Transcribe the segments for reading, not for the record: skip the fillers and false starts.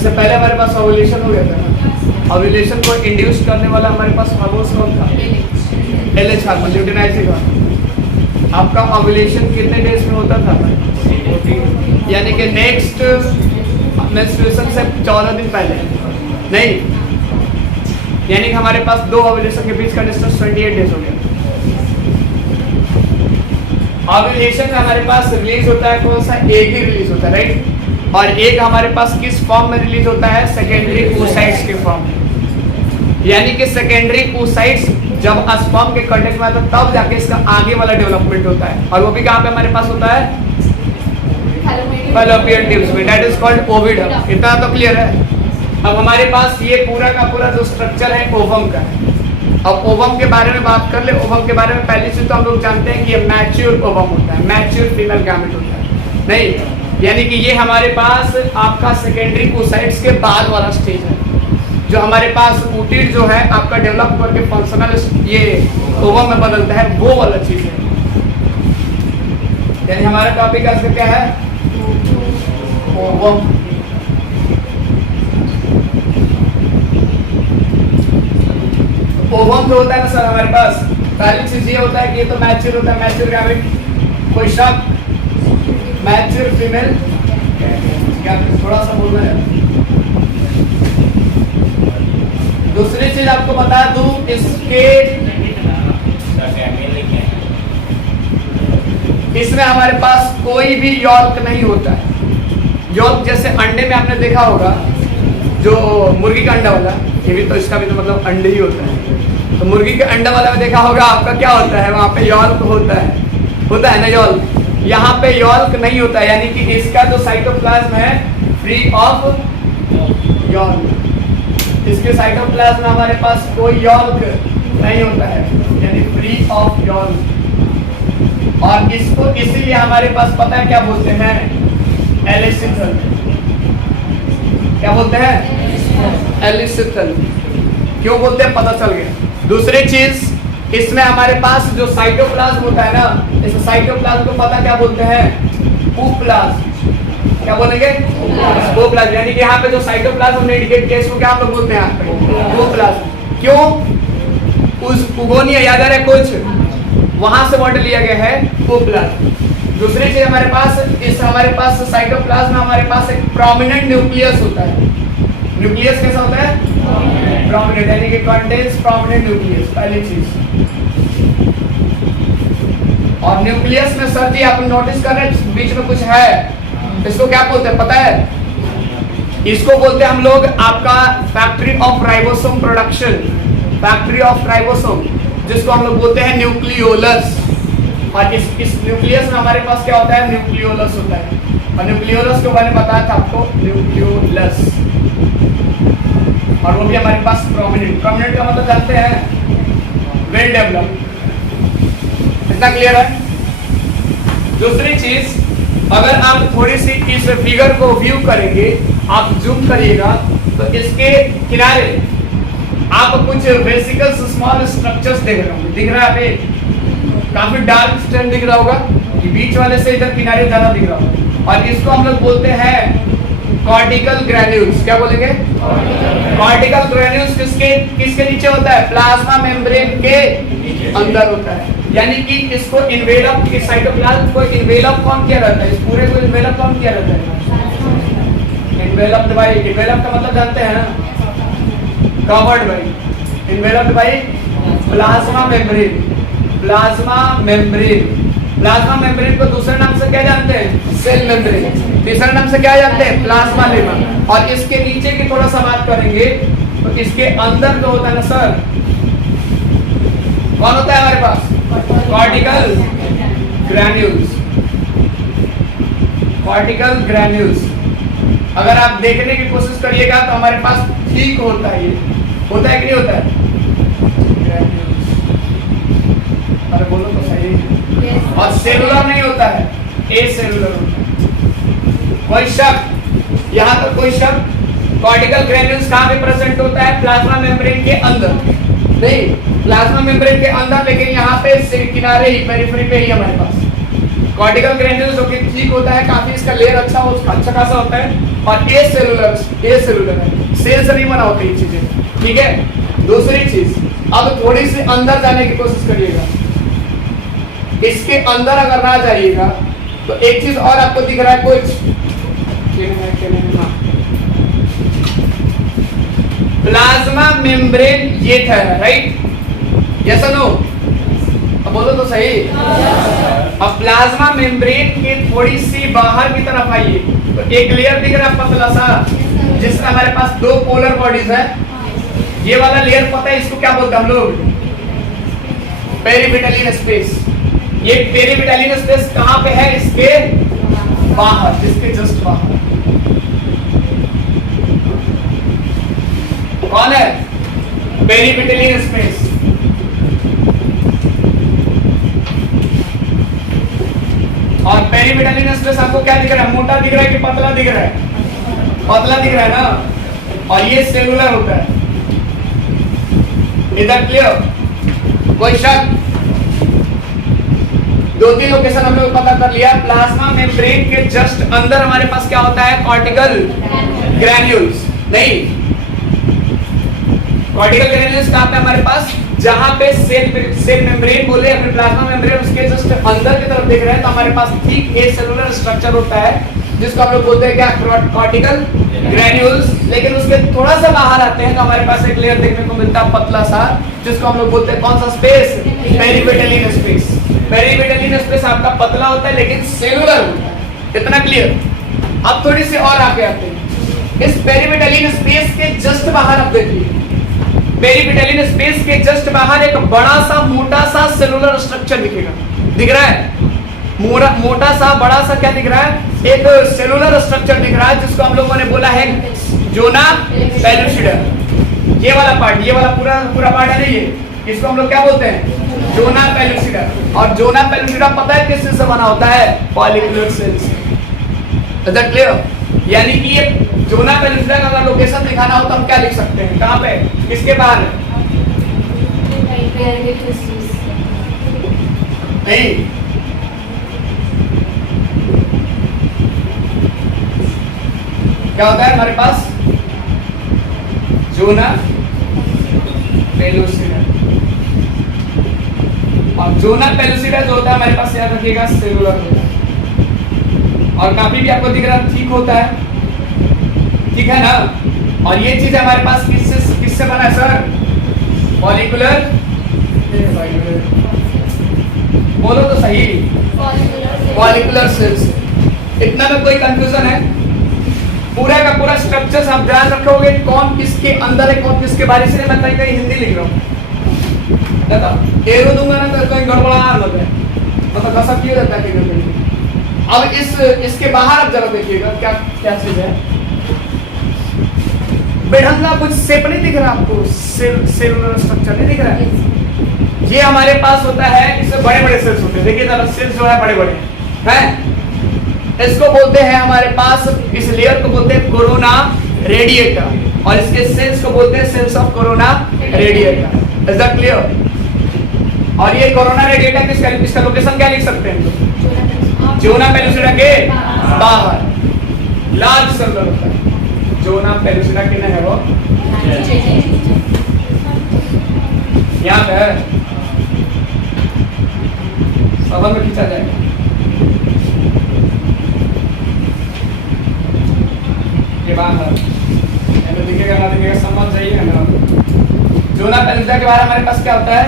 इससे पहले हमारे पास ओवुलेशन हो गया था ना। ओवुलेशन को इंड्यूस करने वाला हमारे पास हार्मोन कौन था? LH hormone, luteinizing hormone. आपका ओवुलेशन कितने डेज में होता था? यानी कि नेक्स्ट मेंस्ट्रुएशन से 14 दिन पहले नहीं, यानी कि हमारे पास दो ओवुलेशन के बीच का डिस्टेंस 28 डेज हो गया। ओवुलेशन में हमारे पास रिलीज होता है कौन सा? एक ही रिलीज होता है, राइट। और एक हमारे पास किस फॉर्म में रिलीज होता है? सेकेंडरी oocytes के फॉर्म में। यानी कि सेकेंडरी oocytes जब स्पर्म के कांटेक्ट में आता है तब जाके इसका आगे वाला डेवलपमेंट होता है, और वो भी कहाँ पे हमारे पास होता है? फैलोपियन ट्यूब्स में, दैट इज कॉल्ड ओविडम। इतना तो क्लियर है। अब हमारे पास ये पूरा का पूरा जो स्ट्रक्चर है ओवम का है। अब ओवम के बारे में बात कर ले। ओवम के बारे में पहली चीज तो हम लोग जानते हैं कि ये मैच्योर ओवम होता है, मैच्योर फीमेल गैमेट होता है, नहीं, यानी कि ये हमारे पास आपका सेकेंडरी oocytes के बाद वाला स्टेज है। जो हमारे पास oocyte जो है आपका डेवलप करके फंक्शनल ये ओवम में बदलता है, वो वाला चीज है। यानी हमारा टॉपिक आज का क्या है? ओवम। ओवम जो होता है ना सर हमारे पास, पहली चीज ये होता है कि ये तो मैच्योर होता है, मैच्योर गैमेट, कोई शक? मैच्योर फीमेल, क्या थोड़ा सा बोलना है। दूसरी चीज आपको बता दूं, इसमें हमारे पास कोई भी यॉल्क नहीं होता है। यॉल्क जैसे अंडे में आपने देखा होगा, जो मुर्गी का अंडा वाला, ये भी तो इसका भी तो मतलब अंडे ही होता है। तो मुर्गी के अंडा वाला में देखा होगा आपका क्या होता है? वहाँ पे यॉल्क होता है ना यॉल्क। यहाँ पे यॉल्क नहीं होता है, यानी कि इसका जो साइटोप्लाज्म है फ्री ऑफ यॉल्क। इसके साइटोप्लाज्म में हमारे पास कोई यॉल्क नहीं होता है, यानी फ्री ऑफ यॉल्क। और इसको इसीलिए हमारे पास पता है क्या बोलते हैं? एलिसिथल। क्या बोलते हैं? एलिसिथल। क्यों बोलते हैं पता चल गया। दूसरी चीज, इसमें हमारे पास जो साइटोप्लाज्म होता है ना, इस साइटोप्लाज्म को पता क्या बोलते हैं? ooप्लाज्म। क्या बोलेंगे? ooप्लाज्म। यानी कि यहाँ पे जो साइटोप्लाज्म हमने इंडिकेट किया इसको क्या हम लोग बोलते हैं? यहाँ पे ooप्लाज्म। क्यों? उस उगोनिया याद आ रहा है कुछ, वहां से मॉडल लिया गया है ooप्लाज्म। दूसरी चीज हमारे पास साइटोप्लाज्म में हमारे पास एक प्रोमिनेंट न्यूक्लियस होता है। न्यूक्लियस कैसा होता है? प्रोमिनेंट, यानी कि कंटेन्स प्रोमिनेंट न्यूक्लियस, पहली चीज। और न्यूक्लियस में सर जी आप नोटिस कर रहे हैं बीच में कुछ है, इसको क्या बोलते हैं पता है? इसको बोलते हैं हम लोग आपका factory of ribosome production, factory of ribosome, जिसको हम लोग बोलते हैं न्यूक्लियोलस। और इस न्यूक्लियस में हमारे पास क्या होता है? न्यूक्लियोलस होता है। और न्यूक्लियोलस को मैंने बताया था आपको, न्यूक्लियोलस। और वो भी हमारे पास प्रोमिनेंट। प्रोमिनेंट का मतलब जानते हैं? Well developed. इतना क्लियर है? दूसरी चीज, अगर आप थोड़ी सी इस फिगर को व्यू करेंगे, आप जूम करिएगा तो इसके किनारे आप कुछ वेसिकल्स स्मॉल स्ट्रक्चर्स देख रहे होंगे। दिख रहा है पे काफी डार्क स्टैंड दिख रहा होगा, कि बीच वाले से इधर किनारे ज्यादा दिख रहा होगा। और इसको हम लोग बोलते हैं कॉर्टिकल ग्रैन्यूल्स। क्या बोलेंगे? कॉर्टिकल ग्रैन्यूल्स किसके नीचे होता है? प्लाज्मा मेम्ब्रेन के अंदर होता है। यानी कि इसको इन्वेलप, इस साइटोप्लाज्म को इन्वेलप कौन किया रहता है? इस पूरे को इन्वेलप कौन किया रहता है? इन्वेलप्ड बाय, इन्वेलप का मतलब जानते हैं ना? Covered by, enveloped by plasma membrane. Plasma membrane, plasma membrane को दूसरे नाम से क्या जानते हैं? Cell membrane. तीसरे नाम से क्या जानते हैं? Plasmalemma. और इसके नीचे की थोड़ा सा बात करेंगे तो इसके अंदर जो होता है ना सर, कौन होता है हमारे पास? Cortical granules. कॉर्टिकल ग्रैन्यूल्स अगर आप देखने की कोशिश करिएगा तो हमारे पास ठीक होता है। ये होता है कि नहीं होता है? अरे बोलो तो सही। और सेलुलर नहीं होता है, ए सेलुलर होता है। कोई शक? यहाँ पर कोई शक? कॉर्टिकल ग्रैन्यूल्स कहाँ पे प्रेजेंट होता है? प्लाज्मा मेम्ब्रेन के अंदर नहीं, प्लाज्मा मेम्ब्रेन के अंदर, लेकिन यहाँ पे किनारे ही, पेरिफेरी पे ही हमारे पास कॉर्टिकल ग्रैन्यूल्स जो कि ठीक होता है, काफी इसका लेयर अच्छा खासा होता है। और ए सेलुलर है, सेल से नहीं बना होता ये चीजें, ठीक है। दूसरी चीज, अब थोड़ी सी अंदर जाने की कोशिश करिएगा, इसके अंदर अगर ना जाइएगा तो एक चीज और आपको दिख रहा है कुछ, प्लाज्मा मेम्ब्रेन ये था, राइट, यस और नो, अब बोलो तो सही। अब प्लाज्मा मेम्ब्रेन के थोड़ी सी बाहर की तरफ आइए तो एक लेयर दिख रहा है पतला सा, जिसमें हमारे पास दो पोलर बॉडीज है। ये वाला लेयर पता है इसको क्या बोलते हैं हम लोग? पेरिविटलिन स्पेस। ये पेरिविटलिन स्पेस कहां पे है? इसके बाहर, इसके जस्ट बाहर। कौन है? पेरिविटलिन स्पेस। और पेरिविटलिन स्पेस आपको क्या दिख रहा है? मोटा दिख रहा है कि पतला दिख रहा है? पतला दिख रहा है ना। और ये सेलुलर होता है। इधर क्लियर? कोई शक? दो तीन लोकेशन हम लोग पता कर लिया। प्लाज्मा मेम्ब्रेन के जस्ट अंदर हमारे पास क्या होता है? Cortical granules. नहीं, कॉर्टिकल ग्रैन्यूल्स कहां पे हमारे पास? जहां पे सेल मेम्ब्रेन बोले या फिर प्लाज्मा मेम्ब्रेन, उसके जस्ट अंदर की तरफ देख रहे हैं तो हमारे पास ठीक ए सेलुलर स्ट्रक्चर होता है, जिसको हम लोग बोलते हैं क्या? Cortical granules. लेकिन उसके थोड़ा सा बाहर आते हैं तो हमारे पास एक लेयर देखने को मिलता है पतला सा, जिसको हम लोग बोलते हैं कौन सा स्पेस? पेरिविटलिन स्पेस। पेरिविटलिन स्पेस आपका पतला होता है लेकिन सेलुलर होता है। इतना क्लियर? अब थोड़ी सी और आगे आते हैं। इस पेरिविटलिन स्पेस के जस्ट बाहर आप देखिए, पेरिविटलिन स्पेस के जस्ट बाहर एक बड़ा सा मोटा सा सेलुलर स्ट्रक्चर दिखेगा। दिख रहा है? मोटा सा बड़ा सा क्या दिख रहा है? एक सेलुलर स्ट्रक्चर दिख रहा है, जिसको हम लोगों ने बोला है जोना पेलुसिडा। ये वाला पार्ट, ये वाला पूरा पार्ट है ना, ये इसको हम लोग क्या बोलते हैं? Zona pellucida. और जोना पेलुसिडा पता है किस से बना होता है? पॉलीक्यूलर सेल्स। Is that clear? यानी कि ये जोना पेलुसिडा का अगर लोकेशन दिखाना हो तो हम क्या लिख सकते हैं? कहां पे? किसके बाहर है? नहीं, क्या होता है हमारे पास? जोना पेलुसिडा। और जोना पेलुसिडा जो होता है हमारे पास, याद रखिएगा, सेलुलर होता है और काफी भी आपको दिख रहा है ठीक होता है, ठीक है ना। और ये चीज हमारे पास किससे बना है सर? पॉलीक्यूलर, बोलो तो सही, पॉलीक्यूलर सेल्स। इतना में कोई कंफ्यूजन है? पूरा का पूरा स्ट्रक्चर आप ध्यान रखोगे कौन किसके अंदर है कौन किसके बारे से। मैं कहीं हिंदी लिख रहा हूँ, एरो दूंगा ना तो कहीं गड़बड़ा मत है, मतलब कैसा क्लियर रहता है कि अब इसके बाहर आप जरा देखिएगा क्या क्या चीज है। बेढंगा कुछ शेप नहीं दिख रहा आपको? सेलुलर स्ट्रक्चर नहीं दिख रहा है? ये हमारे पास होता है, इसमें बड़े बड़े सेल्स होते हैं। देखिए जरा, सेल्स जो है बड़े बड़े हैं, इसको बोलते हैं हमारे पास, इस लेयर को बोलते हैं कोरोना रेडिएटर और इसके सेल्स को बोलते हैं cells of corona radiata. Is that clear? और ये कोरोना रेडिएटर इसका लोकेशन क्या लिख सकते हैं? जोना पेलुसिडा के बाहर लार्ज सेलुलर होता है। जोना पेलुसिडा के नहीं है वो, यहाँ पे है, सब में खींचा जाएगा। के बाहर दिखेगा ना दिखेगा, समझ जाइए ना। जोना पेलुसिडा के बाहर हमारे पास क्या होता है?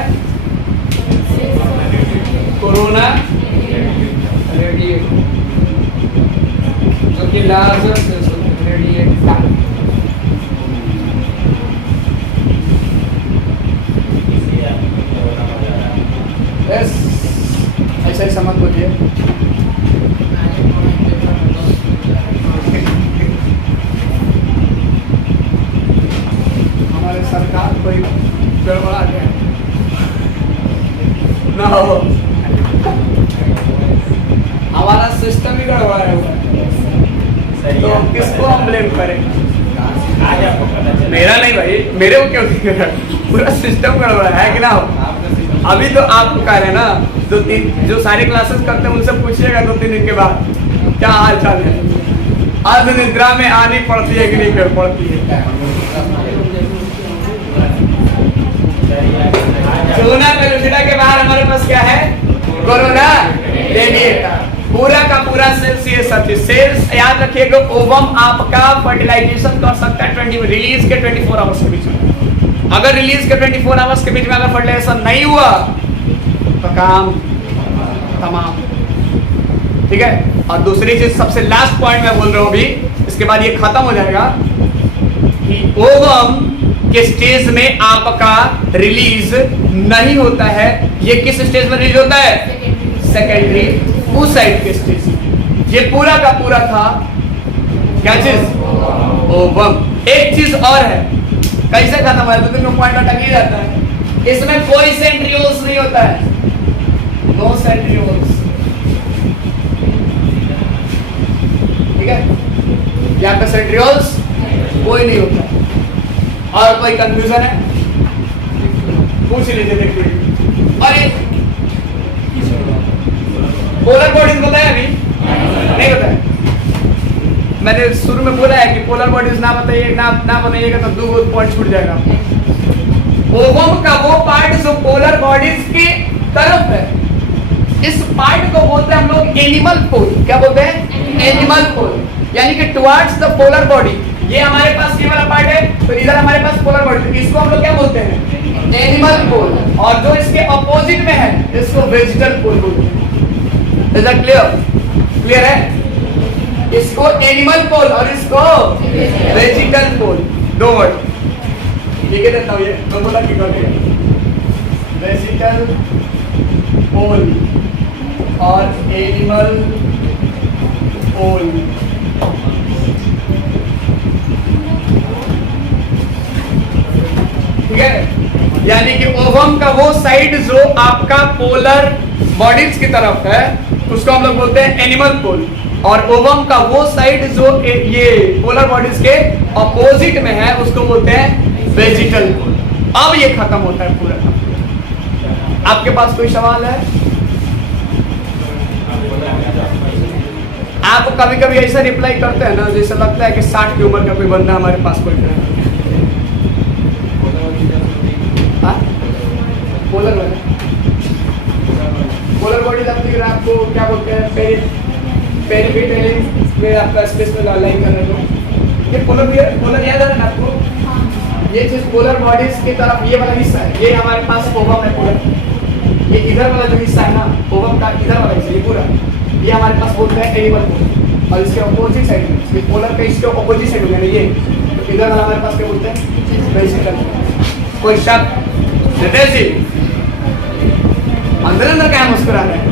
कोरोना रेडिएटर, जो कि लार्जर सेल्स रेडिएटर। यस, ऐसा ही समझ लीजिए। हमारे सरकार कोई गड़बड़ा गया ना हो, हमारा सिस्टम ही गड़बड़ा हुआ है, तो किसको हम ब्लेम करें? मेरा नहीं भाई, मेरे को क्यों दिख रहा है? पूरा सिस्टम गड़बड़ा है कि ना हो। अभी तो आप कह रहे हैं ना, दो तीन जो सारे क्लासेस करते हैं उनसे पूछिएगा 2-3 दिन के बाद क्या हाल चाल है। अर्ध निद्रा में आनी पड़ती है कि नहीं कर पड़ती है? कोरोना पेलुसिडा के बाहर हमारे पास क्या है? कोरोना लेनिएटा। पूरा का पूरा सेल्स ये सब चीज सेल्स याद रखिएगा। ओवम आपका फर्टिलाइजेशन कर सकता है 20 रिलीज के 24 आवर्स के बीच में। अगर रिलीज के 24 आवर्स के बीच में अगर फर्टिलाइजेशन नहीं हुआ तो काम तमाम। ठीक है। और दूसरी चीज सबसे लास्ट पॉइंट मैं बोल रहा हूं अभी, इसके बाद ये खत्म हो जाएगा कि ओवम के स्टेज में आपका रिलीज नहीं होता है। ये किस स्टेज में रिलीज होता है? सेकेंडरी oocyte के स्टेज में। ये पूरा का पूरा था क्या चीज? ओवम। एक चीज और है, कैसे खत्म हुआ? तो तुमको पॉइंट अटक ही जाता है। इसमें कोई सेंट्रियोल्स नहीं होता है, नो सेंट्रियोल्स। ठीक है, यहाँ पे सेंट्रियोल्स कोई नहीं होता। और कोई कंफ्यूजन है? पूछ लीजिए देखिए। और ये पोलर बॉडीज बताया अभी नहीं बताया? मैंने शुरू में बोला है कि पोलर बॉडीज ना बताइए, ना बनाइएगा तो 2 पॉइंट छूट जाएगा। ओवम का वो पार्ट जो पोलर बॉडीज की तरफ है, इस पार्ट को बोलते हैं हम लोग एनिमल पोल। क्या बोलते हैं? एनिमल पोल, यानी कि टुवर्ड्स द पोलर बॉडी। ये हमारे पास ये वाला पार्ट है, तो इधर हमारे पास पोलर बॉडी, इसको हम लोग क्या बोलते हैं? एनिमल पोल। और जो इसके अपोजिट में है इसको वेजिटल पोल बोलते हैं। Is that clear? क्लियर है? इसको एनिमल पोल और इसको वेजिटल पोल, 2 वर्ड लिख देता हूं। ये दो बोला की करते हैं, वेजिटल पोल और एनिमल पोल। ठीक है, यानी कि ओवम का वो साइड जो आपका पोलर बॉडीज की तरफ है उसको हम लोग बोलते हैं एनिमल पोल, और ओवम का वो साइड जो ये पोलर बॉडीज के अपोजिट में है उसको बोलते हैं वेजिटल पोल। अब ये खत्म होता है पूरा का पूरा। आपके पास कोई सवाल है? आप कभी कभी ऐसा रिप्लाई करते हैं ना जैसे लगता है कि 60 की उम्र का कोई बंदा हमारे पास कोई है। पोलर बॉडी आपको क्या बोलते हैं? पेरिफेरल में आपका स्पेस में लाइन करने को। ये पोलर याद है ना आपको? ये चीज पोलर बॉडीज की तरफ ये वाला हिस्सा है, ये हमारे पास ओवम है पोलर। ये इधर वाला जो हिस्सा है ना ओवम का, इधर वाला हिस्सा ये पूरा, ये हमारे पास बोलते हैं एनिमल पोल। और इसके अपोजिट साइड में ये पोलर का इसके अपोजिट साइड में ये, तो इधर वाला हमारे पास क्या बोलते हैं? वेजिटल। कोई शक? अंदर अंदर क्या मुस्कुरा रहे हैं?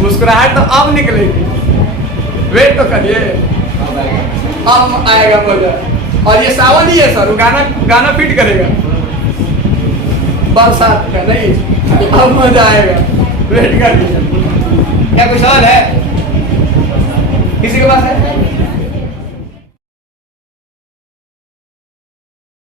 मुस्कुराहट तो अब निकलेगी, वेट तो करिए, अब आएगा मजा। और ये सावन ही है सर, वो गाना फिट करेगा बरसात का नहीं, अब मजा आएगा, वेट करिए। क्या कोई सवाल है किसी के पास है?